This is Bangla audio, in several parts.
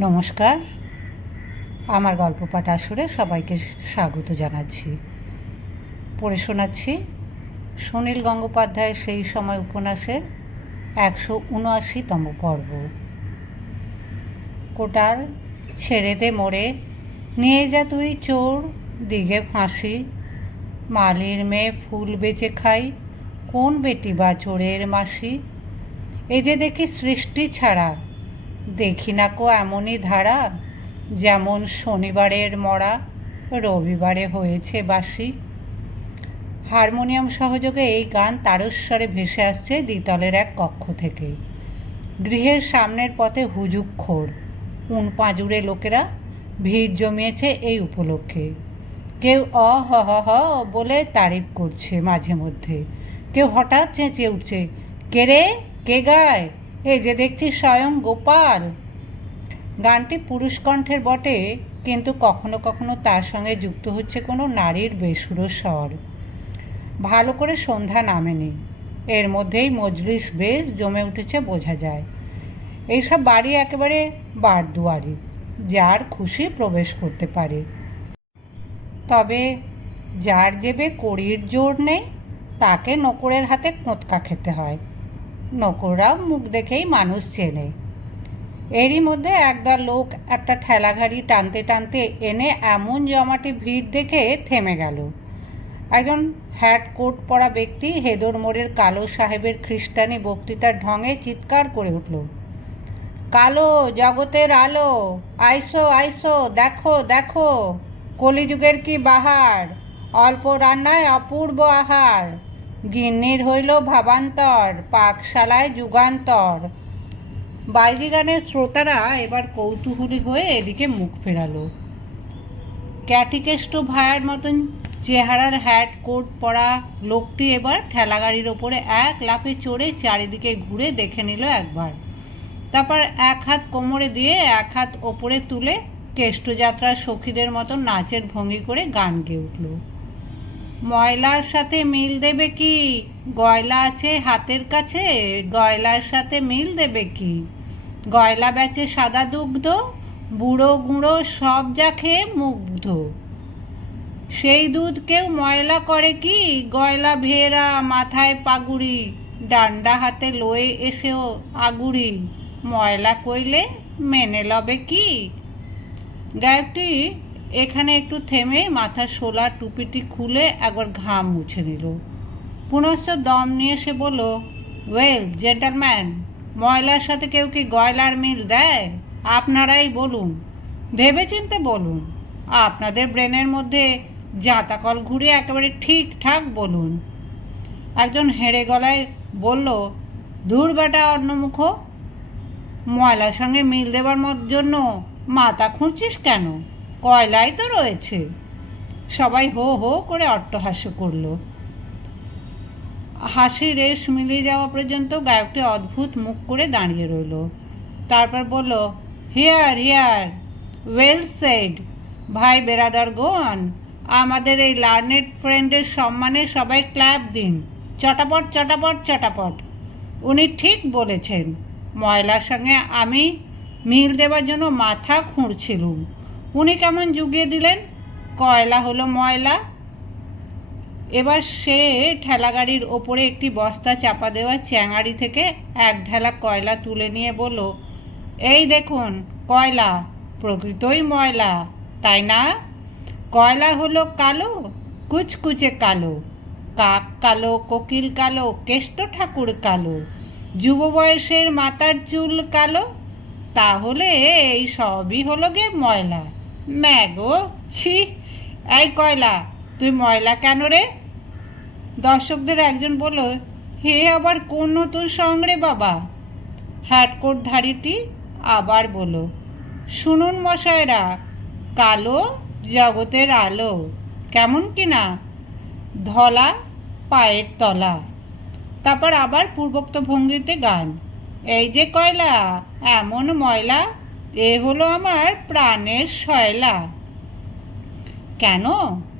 নমস্কার। আমার গল্প পাঠ আসরে সবাইকে স্বাগত জানাচ্ছি। পড়ে শোনাচ্ছি সুনীল গঙ্গোপাধ্যায়ের সেই সময় উপন্যাসের একশো উনআশিতম পর্ব। কোটাল, ছেড়ে দে মোড়ে, নিয়ে যা তুই চোর, দিঘে ফাঁসি, মালির মেয়ে ফুল বেচে খাই, কোন বেটি বা চোরের মাসি? এ যে দেখি সৃষ্টি ছাড়া দেখি না কো এমনই ধারা, যেমন শনিবারের মরা, রবিবারে হয়েছে বাসি হারমোনিয়াম সহযোগে এই গান তারস্বরে ভেসে আসছে দ্বিতলের এক কক্ষ থেকে গৃহের সামনের পথে হুজুক্ষোর উন পাঁজুরে লোকেরা ভিড় জমিয়েছে এই উপলক্ষে। কেউ অ হ হ হ বলে তারিফ করছে মাঝে মধ্যে। কেউ হঠাৎ চেঁচে উঠছে, কে রে? কে গায়? এই যে দেখছি স্বয়ং গোপাল। গানটি পুরুষ কণ্ঠের বটে, কিন্তু কখনো কখনো তার সঙ্গে যুক্ত হচ্ছে কোনো নারীর বেসুরো স্বর। ভালো করে সন্ধ্যা নামেনি। এর মধ্যেই মজলিস বেশ জমে উঠেছে বোঝা যায়। এইসব বাড়ি একেবারে বারদুয়ারি, যার খুশি প্রবেশ করতে পারে। তবে যার জেবে কড়ির জোর নেই, তাকে নকরের হাতে কোঁতকা খেতে হয়। নকররাও মুখ দেখেই মানুষ চেনে। এরই মধ্যে একদল লোক একটা ঠেলাঘাড়ি টানতে টানতে এনে এমন জমাটি ভিড় দেখে থেমে গেল। একজন হ্যাট কোট পরা ব্যক্তি হেদর মোড়ের কালো সাহেবের খ্রিস্টানি বক্তৃতার ঢঙে চিৎকার করে উঠল, কালো জগতের আলো, আইসো আইসো, দেখো দেখো, কলিযুগের কি বাহার, অল্প রান্নায় অপূর্ব আহার। গিন্নির হইল ভাবান্তর, পাকশালায় যুগান্তর। বাইজি গানের শ্রোতারা এবার কৌতূহলী হয়ে এদিকে মুখ ফেরালো। ক্যাটিকেষ্ট ভায়ার মতন চেহারার হ্যাট কোট পরা লোকটি এবার ঠেলাগাড়ির ওপরে এক লাফে চড়ে চারিদিকে ঘুরে দেখে নিল একবার। তারপর এক হাত কোমরে দিয়ে এক হাত ওপরে তুলে কেষ্টযাত্রার সখীদের মতন নাচের ভঙ্গি করে গান গেয়ে উঠল। ময়লার সাথে মিল দেবে কি? গয়লা আছে হাতের কাছে, গয়লার সাথে মিল দেবে কি? গয়লা বেচে সাদা দুগ্ধ, বুড়ো গুঁড়ো সব যা খেয়ে মুগ্ধ। সেই দুধ কেউ ময়লা করে কি? গয়লা ভেরা মাথায় পাগুড়ি, ডান্ডা হাতে লয়ে এসেও আগুড়ি। ময়লা কইলে মেনে লবে কি? গায়কটি এখানে একটু থেমে মাথার শোলা টুপিটি খুলে একবার ঘাম মুছে নিল। পুনশ্চ দম নিয়ে সে বলল, ওয়েল, জেন্টালম্যান, ময়লার সাথে কেউ কি গয়লার মিল দেয়? আপনারাই বলুন। ভেবেচিন্তে বলুন। আপনাদের ব্রেনের মধ্যে জাতাকল ঘুরে একেবারে ঠিকঠাক বলুন। একজন হেঁড়ে গলায় বলল দূর বেটা অন্যমুখ ময়লার সঙ্গে মিল দেবার জন্য মাথা খুঁড়ছিস কেন? কয়লাই তো রয়েছে। সবাই হো হো করে অট্টহাস্য করল। হাসি রেশ মিলিয়ে যাওয়া পর্যন্ত গায়কটি অদ্ভুত মুখ করে দাঁড়িয়ে রইল। তারপর বলল, হিয়ার হিয়ার ওয়েল সেড ভাই বেরাদার গোয়ান, আমাদের এই লার্নেড ফ্রেন্ডের সম্মানে সবাই ক্ল্যাপ দিন। চটাপট চটাপট চটাপট। উনি ঠিক বলেছেন, ময়লার সঙ্গে আমি মিল দেওয়ার জন্য মাথা খুঁড়ছিলুম। উনি কেমন জুগিয়ে দিলেন? কয়লা হলো ময়লা। এবার সে ঠেলাগাড়ির ওপরে একটি বস্তা চাপা দেওয়া চ্যাঙাড়ি থেকে এক ঢেলা কয়লা তুলে নিয়ে বলল, এই দেখুন, কয়লা, প্রকৃতই ময়লা, তাই না? কয়লা হলো কালো, কুচকুচে কালো, কাক কালো, কোকিল কালো, কেষ্ট ঠাকুর কালো, যুব বয়সের মাথার চুল কালো, তাহলে এই সবই হলো গে ময়লা। ম্যাগো, ছি, এই কয়লা, তুই ময়লা কেন রে? দর্শকদের একজন বলল, হে আবার কোন নতুন সং রে বাবা? হ্যাটকোট ধারীটি আবার বলো শুনুন মশাইরা, কালো জগতের আলো, কেমন কিনা? ধলা পায়ের তলা। তারপর আবার পূর্বোক্ত ভঙ্গিতে গান, এই যে কয়লা, এমন ময়লা এ হলো আমার প্রাণের শয়লা। কেন?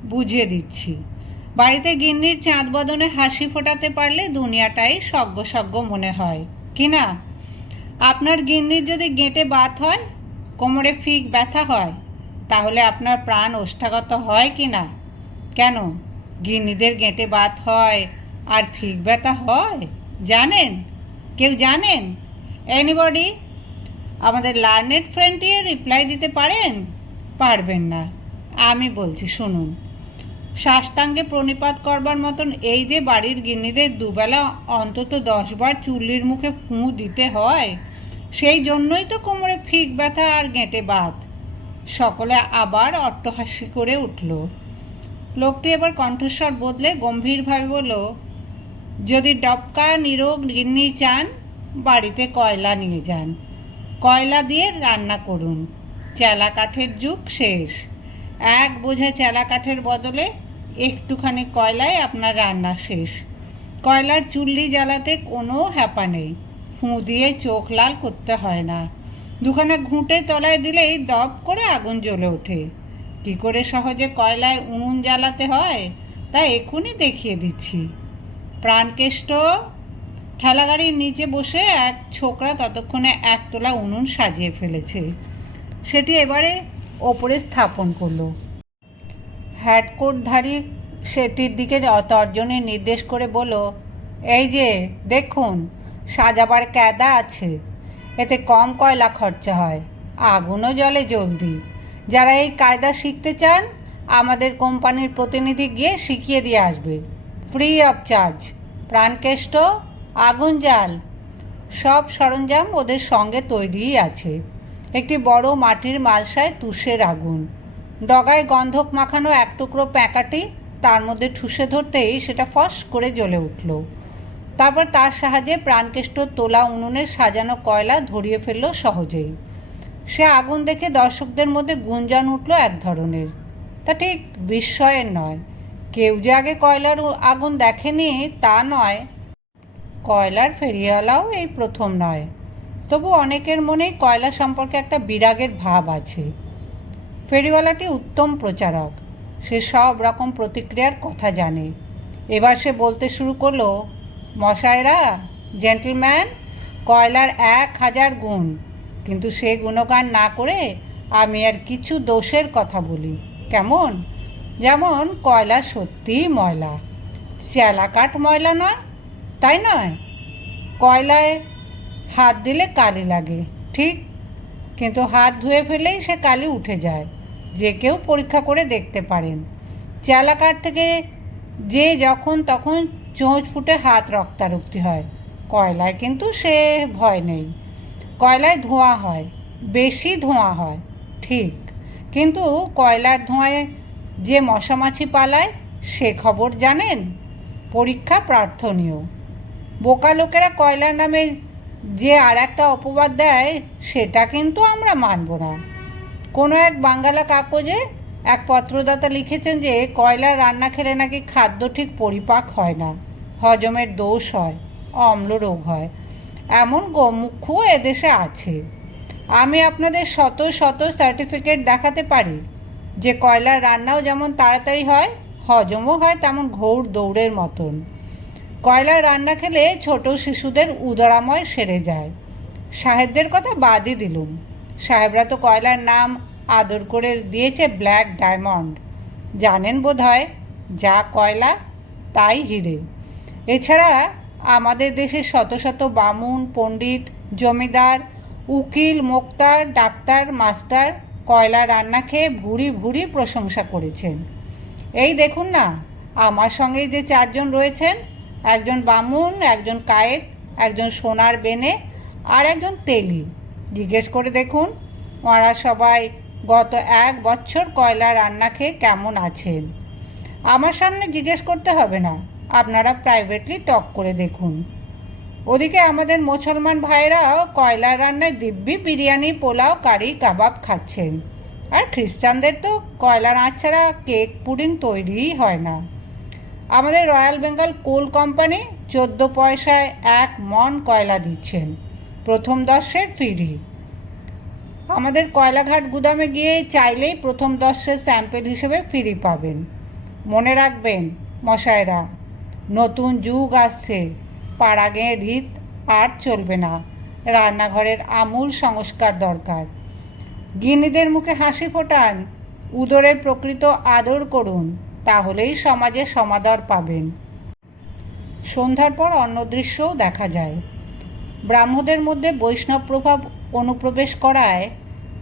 বুঝিয়ে দিচ্ছি। বাড়িতে গিন্নির চাঁদ বদনে হাসি ফোটাতে পারলে দুনিয়াটাই সজ্ঞ সজ্ঞ মনে হয়। কি না? আপনার গিন্নির যদি গেঁটে বাত হয়, কোমরে ফিক ব্যথা হয়, তাহলে আপনার প্রাণ ওষ্ঠাগত হয় কি না? কেন? গিন্নিদের গেঁটে বাত হয় আর ফিক ব্যথা হয়? জানেন? কেউ জানেন? এনিবডি আমাদের লার্নেড ফ্রেন্ডটি রিপ্লাই দিতে পারেন? পারবেন না। আমি বলছি, শুনুন। সাষ্টাঙ্গে প্রণিপাত করবার মতন এই যে বাড়ির গিন্নিদের দুবেলা অন্তত দশবার চুল্লির মুখে ফুঁ দিতে হয়, সেই জন্যই তো কোমরে ফিক ব্যথা আর গেঁটে বাত। সকলে আবার অট্টহাস্যি করে উঠল। লোকটি এবার কণ্ঠস্বর বদলে গম্ভীরভাবে বলল, যদি ডবকা নিরোগ গিন্নি চান, বাড়িতে কয়লা নিয়ে যান। কয়লা দিয়ে রান্না করুন। চেলা কাঠের যুগ শেষ। এক বোঝা চেলা কাঠের বদলে একটুখানি কয়লায় আপনার রান্না শেষ। কয়লার চুল্লি জ্বালাতে কোনো হ্যাপা নেই। ফুঁ দিয়ে চোখ লাল করতে হয় না। দুখানা ঘুঁটে তলায় দিলেই দপ করে আগুন জ্বলে ওঠে। কী করে সহজে কয়লায় উনুন জ্বালাতে হয়, তা এক্ষুনি দেখিয়ে দিচ্ছি। প্রাণকেষ্ট ঠেলাগাড়ির নিচে বসে এক ছোকরা ততক্ষণে একতলা উনুন সাজিয়ে ফেলেছে। সেটি এবারে ওপরে স্থাপন করল। হ্যাটকোটধারী সেটির দিকে তর্জনে নির্দেশ করে বলল, এই যে, দেখুন, সাজাবার ক্যাদা আছে। এতে কম কয়লা খরচা হয়, আগুনও জলে জলদি। যারা এই কায়দা শিখতে চান, আমাদের কোম্পানির প্রতিনিধি গিয়ে শিখিয়ে দিয়ে আসবে। ফ্রি অফ চার্জ, প্রাণকেষ্ট আগুন জাল। সব সরঞ্জাম ওদের সঙ্গে তৈরিই আছে। একটি বড় মাটির মালসায় তুষের আগুন। ডগায় গন্ধক মাখানো এক টুকরো প্যাঁকাটি তার মধ্যে ঠুসে ধরতেই সেটা ফস করে জ্বলে উঠল। তারপর তার সাহায্যে প্রাণকেষ্ট তোলা উনুনে সাজানো কয়লা ধরিয়ে ফেলল সহজেই। সে আগুন দেখে দর্শকদের মধ্যে গুঞ্জন উঠল এক ধরনের। তা ঠিক বিস্ময়ের নয়। কেউ যে আগে কয়লার আগুন দেখেনি তা নয় কয়লার ফেরিওয়ালাও এই প্রথম নয়। তবু অনেকের মনেই কয়লা সম্পর্কে একটা বিরাগের ভাব আছে। ফেরিওয়ালাটি উত্তম প্রচারক। সে সব রকম প্রতিক্রিয়ার কথা জানে। এবার সে বলতে শুরু করল, মশাইরা, জেন্টলম্যান, কয়লার এক হাজার গুণ। কিন্তু সে গুণগান না করে আমি আর কিছু দোষের কথা বলি। কেমন? যেমন কয়লা সত্যিই ময়লা। শ্যালা কাঠ ময়লা নয় তাই নয়? কয়লায় হাত দিলে কালি লাগে, ঠিক? কিন্তু হাত ধুয়ে ফেলেই সে কালি উঠে যায়, যে কেউ পরীক্ষা করে দেখতে পারেন। চালাকার থেকে যে যখন তখন চোঁচ ফুটে হাত রক্তারক্তি হয়। কয়লায় কিন্তু সে ভয় নেই। কয়লায় ধোঁয়া হয়, বেশি ধোঁয়া হয়, ঠিক। কিন্তু কয়লার ধোঁয়ায় যে মশামাছি পালায়, সে খবর জানেন? পরীক্ষা প্রার্থনীয়। বোকা লোকেরা কয়লার নামে যে আর একটা অপবাদ দেয়, সেটা কিন্তু আমরা মানব না। কোনো এক বাঙ্গালা কাগজে এক পত্রদাতা লিখেছেন যে, কয়লার রান্না খেলে নাকি খাদ্য ঠিক পরিপাক হয় না, হজমের দোষ হয়, অম্ল রোগ হয়। এমন গোমুখও এদেশে আছে। আমি আপনাদের শত শত সার্টিফিকেট দেখাতে পারি, যে কয়লার রান্নাও যেমন তাড়াতাড়ি হয়, হজমও হয় তেমন ঘোর দৌড়ের মতন। কয়লার রান্না খেলে ছোট শিশুদের উদরাময় সেরে যায়। সাহেবদের কথা বাদই দিলুম। সাহেবরা তো কয়লার নাম আদর করে দিয়েছে ব্ল্যাক ডায়মন্ড। জানেন বোধ হয় যা কয়লা? তাই হিরে। এছাড়া আমাদের দেশে শত শত বামুন, পণ্ডিত, জমিদার, উকিল, মোক্তার, ডাক্তার, মাস্টার কয়লা রান্না খেয়ে ভুরি ভুরি প্রশংসা করেছেন। এই দেখুন না, আমার সঙ্গে যে চারজন রয়েছেন একজন বামুন, একজন কায়েত, একজন সোনার বেনে আর একজন তেলি। জিজ্ঞেস করে দেখুন ওরা সবাই গত এক বছর কয়লা রান্না খেয়ে কেমন আছেন? আমার সামনে জিজ্ঞেস করতে হবে না, আপনারা প্রাইভেটলি টক করে দেখুন। ওদিকে আমাদের মুসলমান ভাইরাও কয়লার রান্নায় দিব্যি বিরিয়ানি, পোলাও, কারি, কাবাব খাচ্ছেন। আর খ্রিস্টানদের তো কয়লার আঁচ ছাড়া কেক পুডিং তৈরিই হয় না। আমাদের রয়্যাল বেঙ্গল কোল কোম্পানি চোদ্দ পয়সায় এক মন কয়লা দিচ্ছেন। প্রথম দশের ফ্রি। আমাদের কয়লাঘাট গুদামে গিয়ে চাইলেই প্রথম দশের স্যাম্পেল হিসেবে ফ্রি পাবেন। মনে রাখবেন, মশাইরা, নতুন যুগ আসছে। পাড়াগে রীত আর চলবে না। রান্নাঘরের আমূল সংস্কার দরকার। গিনিদের মুখে হাসি ফোটান, উদরের প্রকৃত আদর করুন। তাহলেই সমাজে সমাদর পাবেন। সন্ধ্যার পর অন্য দৃশ্যও দেখা যায়। ব্রাহ্মদের মধ্যে বৈষ্ণব প্রভাব অনুপ্রবেশ করায়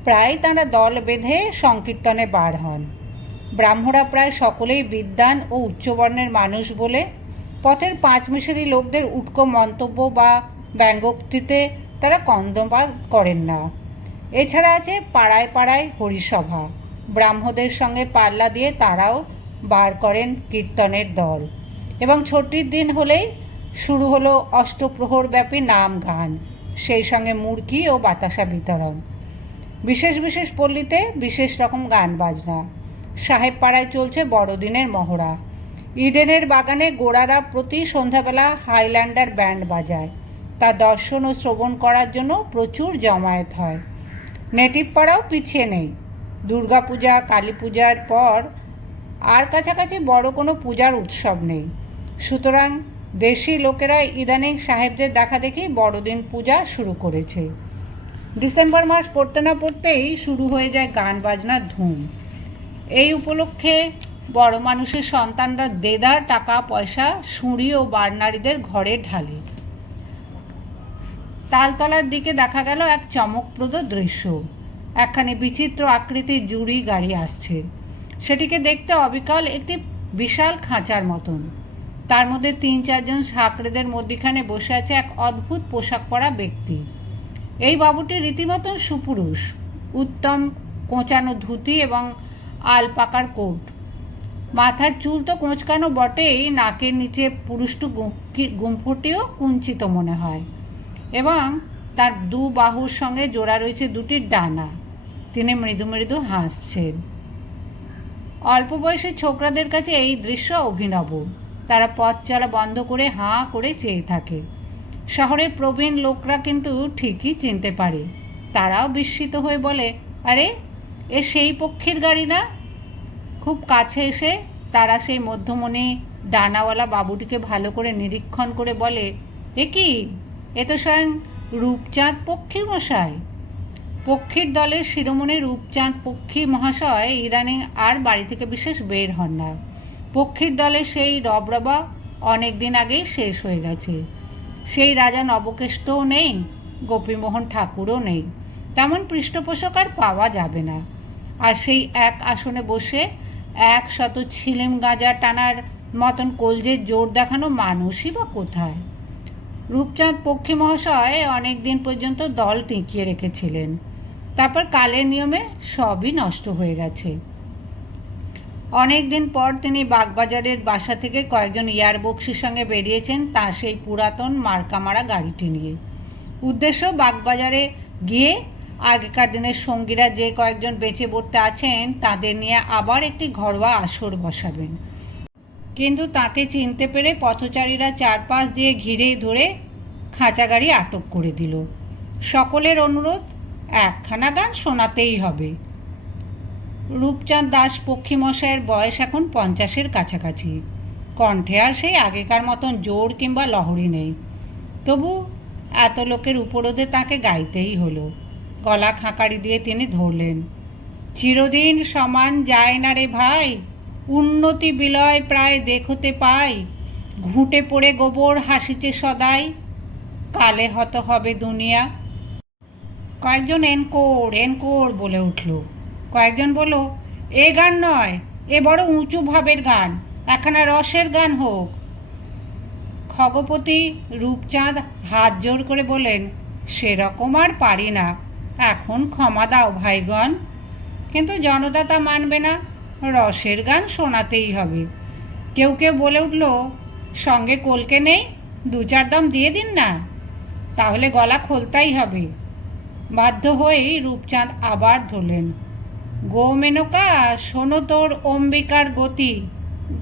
প্রায় তারা দল বেঁধে সংকীর্তনে বার হন। ব্রাহ্মরা প্রায় সকলেই বিদ্বান ও উচ্চবর্ণের মানুষ বলে পথের পাঁচ মিশরি লোকদের উটকো মন্তব্য বা ব্যঙ্গোক্তিতে তারা কন্দবাদ করেন না। এছাড়া আছে পাড়ায় পাড়ায় হরিসভা। ব্রাহ্মদের সঙ্গে পাল্লা দিয়ে তারাও বার করেন কীর্তনের দল। এবং ছুটির দিন হলেই শুরু হলো অষ্টপ্রহরব্যাপী নাম গান সেই সঙ্গে মুরগি ও বাতাসা বিতরণ। বিশেষ বিশেষ পল্লীতে বিশেষ রকম গান বাজনা। সাহেব পাড়ায় চলছে বড়দিনের মহড়া। ইডেনের বাগানে গোড়ারা প্রতি সন্ধ্যাবেলা হাইল্যান্ডার ব্যান্ড বাজায়। তা দর্শন ও শ্রবণ করার জন্য প্রচুর জমায়েত হয়। নেটিভ পাড়াও পিছিয়ে নেই। দুর্গাপূজা কালী পূজার পর আর কাছাকাছি বড় কোনো পূজার উৎসব নেই। সুতরাং দেশি লোকেরা ইদানিং সাহেবদের দেখা দেখি বড়দিন পূজা শুরু করেছে। ডিসেম্বর মাস পড়তে না পড়তেই শুরু হয়ে যায় গান বাজনার ধুম। এই উপলক্ষে বড় মানুষের সন্তানরা দেদার টাকা, পয়সা, সুঁড়ি ও বারনারীদের ঘরে ঢালে। তালতলার দিকে দেখা গেল এক চমকপ্রদ দৃশ্য। একখানি বিচিত্র আকৃতির জুড়ি গাড়ি আসছে। সেটিকে দেখতে অবিকল একটি বিশাল খাঁচার মতন। তার মধ্যে তিন চারজন সাঁকড়েদের মধ্যিখানে বসে আছে এক অদ্ভুত পোশাক পরা ব্যক্তি। এই বাবুটি রীতিমতন সুপুরুষ, উত্তম কোঁচানো ধুতি এবং আলপাকার কোট। মাথার চুল তো কোঁচকানো বটেই, নাকের নিচে পুরুষ্টু গুম্ফটিও কুঞ্চিত মনে হয় এবং তার দু বাহুর সঙ্গে জোড়া রয়েছে দুটি ডানা। তিনি মৃদু মৃদু হাসছেন। অল্প বয়সী ছোকরাদের কাছে এই দৃশ্য অভিনব। তারা পথ চলা বন্ধ করে হাঁ করে চেয়ে থাকে। শহরের প্রবীণ লোকরা কিন্তু ঠিকই চিনতে পারে। তারাও বিস্মিত হয়ে বলে, আরে, এ সেই পক্ষীর গাড়ি না? খুব কাছে এসে তারা সেই মধ্যমণি ডানাওয়ালা বাবুটিকে ভালো করে নিরীক্ষণ করে বলে, এ কি? এ তো স্বয়ং রূপচাঁদ পক্ষী মশাই পক্ষীর দলের শিরোমণি রূপচাঁদ পক্ষী মহাশয় ইদানিং আর বাড়ি থেকে বিশেষ বের হন না। পক্ষীর দলে সেই রবরবা অনেক দিন আগেই শেষ হয়ে গেছে। সেই রাজা নবকেষ্টও নেই, গোপীমোহন ঠাকুরও নেই। তেমন পৃষ্ঠপোষক আর পাওয়া যাবে না। আর সেই এক আসনে বসে এক শত ছিলিম গাঁজা টানার মতন কলজের জোর দেখানো মানুষই বা কোথায়? রূপচাঁদ পক্ষী মহাশয় অনেক দিন পর্যন্ত দল টিকিয়ে রেখেছিলেন। তারপর কালের নিয়মে সবই নষ্ট হয়ে গেছে। অনেক দিন পর তিনি বাগবাজারের বাসা থেকে কয়েকজন ইয়ার বক্সির সঙ্গে বেরিয়েছেন তার সেই পুরাতন মার্কামারা গাড়িটি নিয়ে। উদ্দেশ্য, বাগবাজারে গিয়ে আগেকার দিনের সঙ্গীরা যে কয়েকজন বেঁচে পড়তে আছেন তাদের নিয়ে আবার একটি ঘরোয়া আসর বসাবেন। কিন্তু তাকে চিনতে পেরে পথচারীরা চারপাশ দিয়ে ঘিরে ধরে খাঁচা গাড়ি আটক করে দিল। সকলের অনুরোধ একখানা গান শোনাতেই হবে। রূপচাঁদ দাস পক্ষীমশাইয়ের বয়স এখন পঞ্চাশের কাছাকাছি। কণ্ঠে আর সেই আগেকার মতন জোর কিংবা লহরি নেই। তবু এত লোকের উপরোধে তাকে গাইতেই হলো। গলা খাঁকারি দিয়ে তিনি ধরলেন, চিরদিন সমান যায় না রে ভাই, উন্নতি বিলয় প্রায় দেখতে পাই, ঘুঁটে পড়ে গোবর হাসিছে সদাই, কালে হত হবে দুনিয়া কয়েকজন এনকোর এনকোর বলে উঠল। কয়েকজন বলল, এ গান নয়, এ বড় উঁচু ভাবের গান, একখানা রসের গান হোক। খগপতি রূপচাঁদ হাত জোর করে বলেন সেরকম আর পারি না, এখন ক্ষমা দাও ভাইগণ। কিন্তু জনতা তা মানবে না, রসের গান শোনাতেই হবে। কেউ কেউ বলে উঠল, সঙ্গে কলকে নেই, দু চার দম দিয়ে দিন না, তাহলে গলা খোলতাই হবে। বাধ্য হয়েই রূপচাঁদ আবার ধরলেন। গো মেনকা, শোনো তোর অম্বিকার গতি।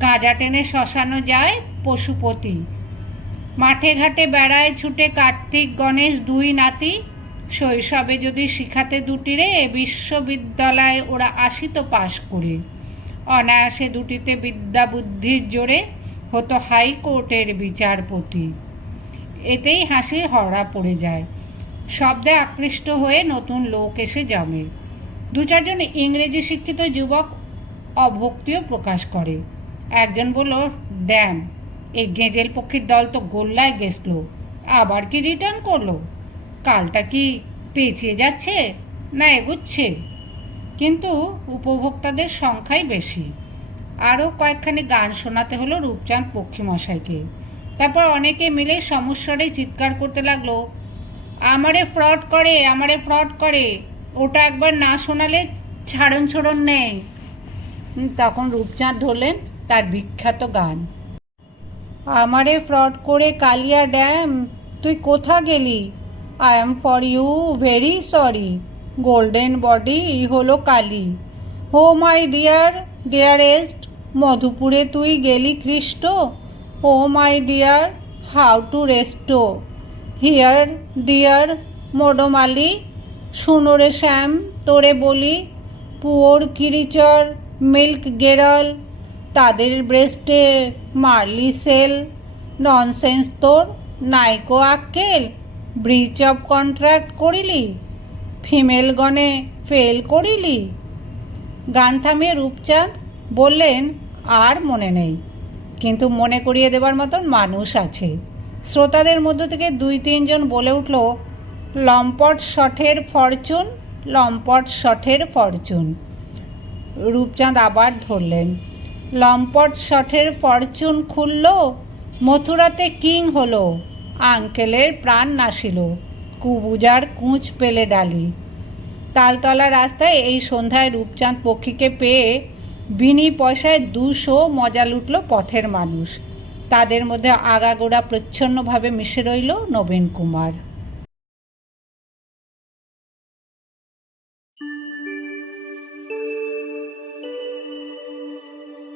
গাঁজা টেনে শ্মশানো যায় পশুপতি। মাঠে ঘাটে বেড়ায় ছুটে কার্তিক গণেশ দুই নাতি। শৈশবে যদি শিখাতে দুটিরে বিশ্ববিদ্যালয়ে ওরা আসিত পাশ করে। অনায়াসে দুটিতে বিদ্যা বুদ্ধির জোরে হতো হাইকোর্টের বিচারপতি। এতেই হাসির হরা পড়ে যায়। শব্দে আকৃষ্ট হয়ে নতুন লোক এসে জমে। দু চারজন ইংরেজি শিক্ষিত যুবক অভক্তিও প্রকাশ করে। একজন বলল, ড্যাম, এই গেজেল পক্ষীর দল তো গোল্লায় গেছলো আবার কি রিটার্ন করল? কালটা কি পেঁচিয়ে যাচ্ছে না এগুচ্ছে? কিন্তু উপভোক্তাদের সংখ্যাই বেশি। আরও কয়েকখানি গান শোনাতে হলো রূপচাঁদ পক্ষী মশাইকে তারপর অনেকে মিলে সমস্যারে চিৎকার করতে লাগল আমারে ফ্রড করে, আমারে ফ্রড করে। ওটা একবার না শোনালে ছাড়ন ছড়ন নেই। তখন রূপচাঁদ ধরলেন তার বিখ্যাত গান। আমারে ফ্রড করে কালিয়া ড্যাম তুই কোথা গেলি? I am for you very sorry golden body হলো কালি। হো মাই ডিয়ার ডিয়ারেস্ট মধুপুরে তুই গেলি কৃষ্ট? Oh my dear how to রেস্টো হিয়ার, ডিয়ার মোডোমালি শুনো রে শ্যাম, তোরে বলি, পুয়োর কিরিচর, মিল্ক গেরাল, তাদের ব্রেস্টে মারলি সেল, ননসেন্স তোর, নাইকো আক্কেল, ব্রিচ অফ কন্ট্রাক্ট করিলি ফিমেলগণে ফেল করিলি। গান থামিয়ে রূপচাঁদ বললেন, আর মনে নেই। কিন্তু মনে করিয়ে দেবার মতন মানুষ আছে। শ্রোতাদের মধ্য থেকে দুই তিনজন বলে উঠল, লম্পট শঠের ফরচুন, লম্পট শঠের ফরচুন। রূপচাঁদ আবার ধরলেন, লম্পট শঠের ফরচুন খুলল, মথুরাতে কিং হলো, আঙ্কেলের প্রাণ নাসিল কুবুজার কুঁচ পেলে ডালি। তালতলা রাস্তায় এই সন্ধ্যায় রূপচাঁদ পক্ষীকে পেয়ে বিনি পয়সায় দুশো মজা লুটল পথের মানুষ। তাদের মধ্যে আগাগোড়া প্রচ্ছন্নভাবে মিশে রইল নবীন কুমার।